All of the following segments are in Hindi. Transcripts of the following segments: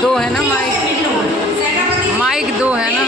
दो है ना माइक, माइक दो है ना।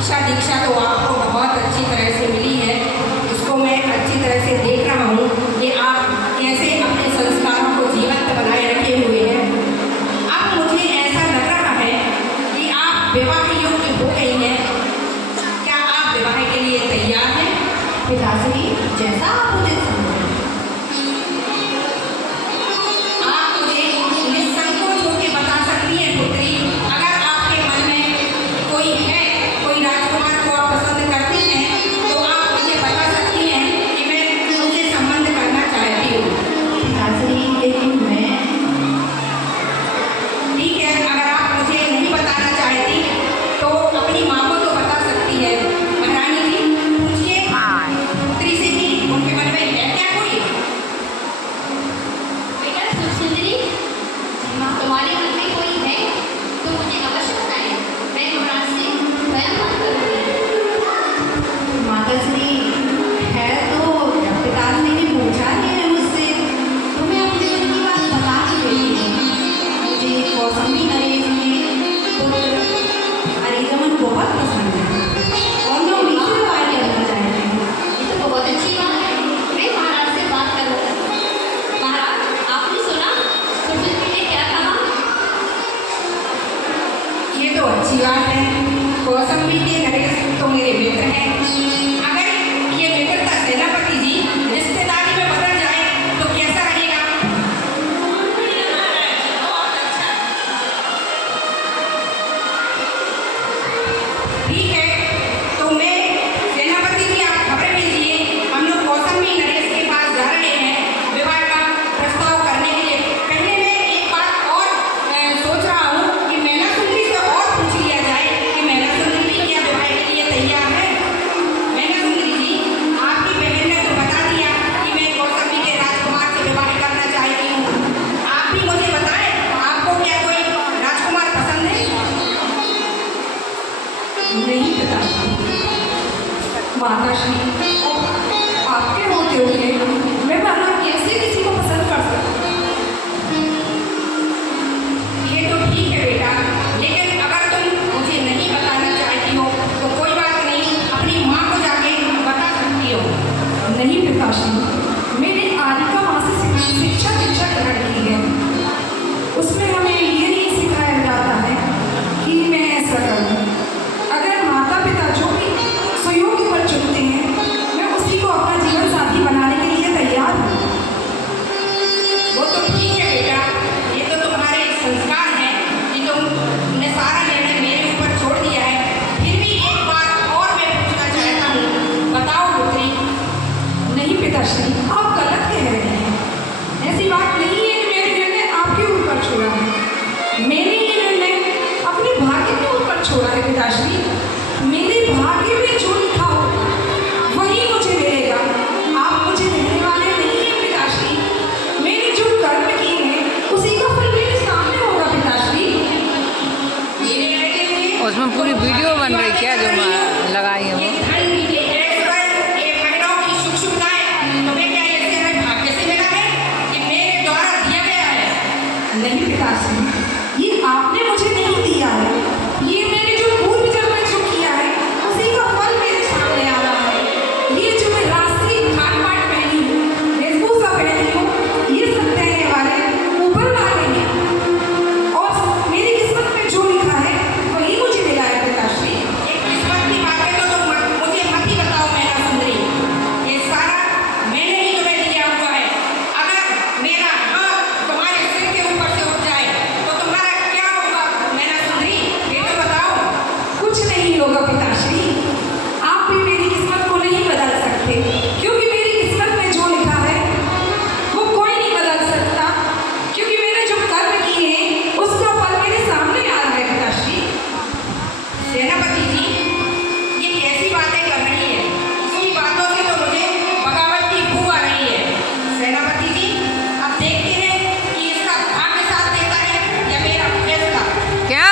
शिक्षा दीक्षा तो आपको बहुत अच्छी तरह से मिली है, इसको मैं अच्छी तरह से देख रहा हूँ कि आप कैसे अपने संस्कारों को जीवंत बनाए रखे हुए हैं। अब मुझे ऐसा लग रहा है कि आप विवाह योग्य हो गई हैं। क्या आप विवाह के लिए तैयार हैं? पिताश्री, जैसा आप मुझे समझें। आप मुझे निसंकोच होकर बता सकती हैं पुत्री, अगर आपके मन में कोई है, कोई राजकुमार को आप पसंद करती हैं, तो आप मुझे बता सकती हैं कि मैं उनसे संबंध करना चाहती हूँ। पिताश्री, लेकिन मैं ठीक है, अगर आप मुझे नहीं बताना चाहती तो अपनी माँ को तो बता सकती है। महारानी जी, पूछिए पुत्री से कि उनके मन में है क्या कोई? बेटा सुंदरी, तुम्हारे मन में कोई है तो मुझे अवश्य बताएं, मैं महाराज से स्वयं बात करूँगी। माताश्री, है तो पिताश्री ने पूछा है मुझसे, तो मैं अपने मन की बात बता ही रही हूँ। मुझे कौसंबी नरेश में पुत्र अरिगमन बहुत पसंद है और मैं उन्हीं से विवाह करना चाहती हूँ। ये तो बहुत अच्छी बात है, मैं महाराज से बात करूँगी। महाराज, आपने सुना सुंदरी ने क्या कहा? ये तो अच्छी बात है। कौसंबी के नरेश तो मेरे मित्र हैं। अगर ये मित्रता सेनापति जी रिश्तेदारी में बदल जाए तो कैसा रहेगा? ठीक है, तो मैं सेनापति जी आप खबर भेजिए, हम लोग कौसंबी नरेश के पास जा रहे हैं विवाह का प्रस्ताव करने के लिए। पहले मैं एक बात और सोच रहा हूँ कि मैना सुंदरी से और पूछ लिया जाए कि मैना सुंदरी क्या विवाह के लिए तैयार है। उसमें पूरी वीडियो बन रही क्या जो लगाई है वो? ये धन ये ऐश्वर्य, ये महिलाओं की सुख सुविधाएं तुम्हें क्या ये तेरे भाग्य से मिला है? ये मेरे द्वारा दिया गया है। नहीं पिताश्री, ये आपने मुझे नहीं दिया है। ये मैंने जो पूर्व जन्म में जो किया है उसी का फल मेरे सामने आ रहा है। ये जो मैं राशि खान पाट पहनी हूँ, वेशभूषा पहनी हूँ, ये सब देने वाले ऊपर वाले हैं और मेरी किस्मत में जो लिखा है वही मुझे मिला है पिताश्री। एक किस्मत की बातें तो तुम मुझे मत ही बताओ मैना सुंदरी। ये सारा मैंने ही तुम्हें दिया हुआ है। अगर मेरा हाथ तुम्हारे सिर के ऊपर से उठ जाए तो तुम्हारा क्या होगा मैना सुंदरी? ये तो बताओ। कुछ नहीं होगा पिताश्री, आप भी मेरी किस्मत को नहीं बदल सकते, क्योंकि मेरी किस्मत में जो लिखा है वो कोई नहीं बदल सकता, क्योंकि मैंने जो कर्म किए हैं उसका फल मेरे सामने आ रहा है पिताश्री। सेनापति जी, ये कैसी बातें कर रही है? इसकी बातों से तो मुझे बगावत की बू आ रही है। सेनापति जी, अब देखते हैं कि इसका भाग्य साथ देता है या मेरा फैसला। क्या?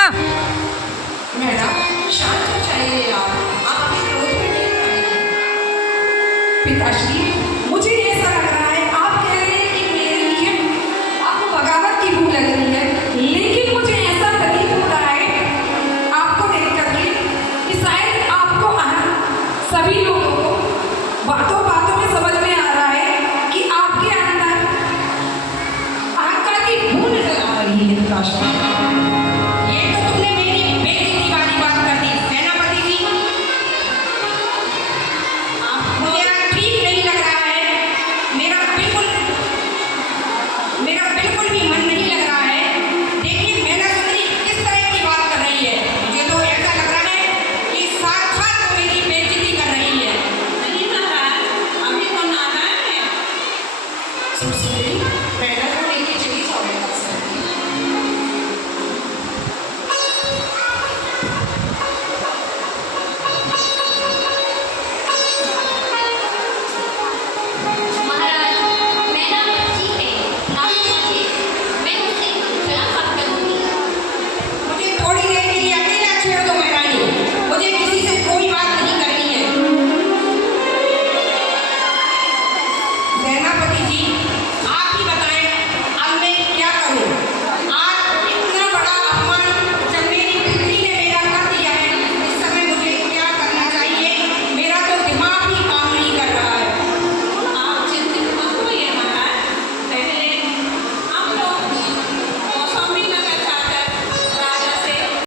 मैडम शांत हो जाइए आप अभी क्रोध में नहीं आइए। पिताश्री, मुझे ऐसा लग रहा है आप कह रहे हैं कि मेरे लिए आपको बगावत की भूख लग रही है, लेकिन मुझे ऐसा प्रतीत हो रहा है आपको देख करके कि शायद आपको सभी लोगों को बातों बातों में समझ में आ रहा है कि आपके अंदर अहंकार की भूख नजर आ रही है पिताश्री।